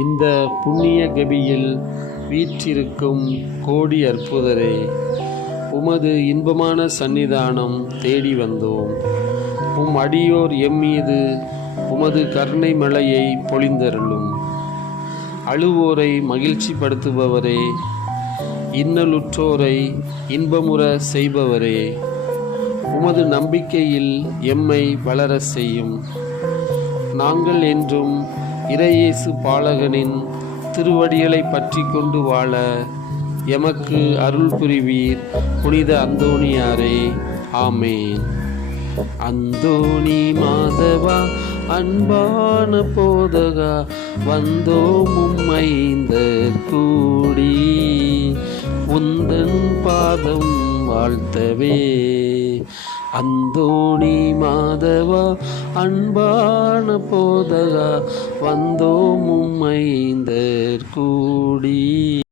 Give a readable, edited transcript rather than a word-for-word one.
இந்த புண்ணிய கபியில் வீற்றிருக்கும் கோடி அற்புதரே, உமது இன்பமான சந்நிதானம் தேடி வந்தோம். அடியோர் எம்மீது உமது கருணை மழையை பொழிந்தருளும். அழுவோரை மகிழ்ச்சிப்படுத்துபவரே, இன்னலுற்றோரை இன்பமுற செய்பவரே, உமது நம்பிக்கையில் எம்மை வளர செய்யும். நாங்கள் என்றும் இறையேசு பாலகனின் திருவடிகளை பற்றி கொண்டு வாழ எமக்கு அருள் புரிவீர். புனித அந்தோணியாரே, ஆமேன். அந்தோணி மாதவா, அன்பான போதகா, வந்தோம் உம்மைந்தர் கூடி உந்தன் பாதம் வாழ்த்தவே. அந்தோணி மாதவா, அன்பான போதகா, வந்தோம் உம்மைந்தர் கூடி.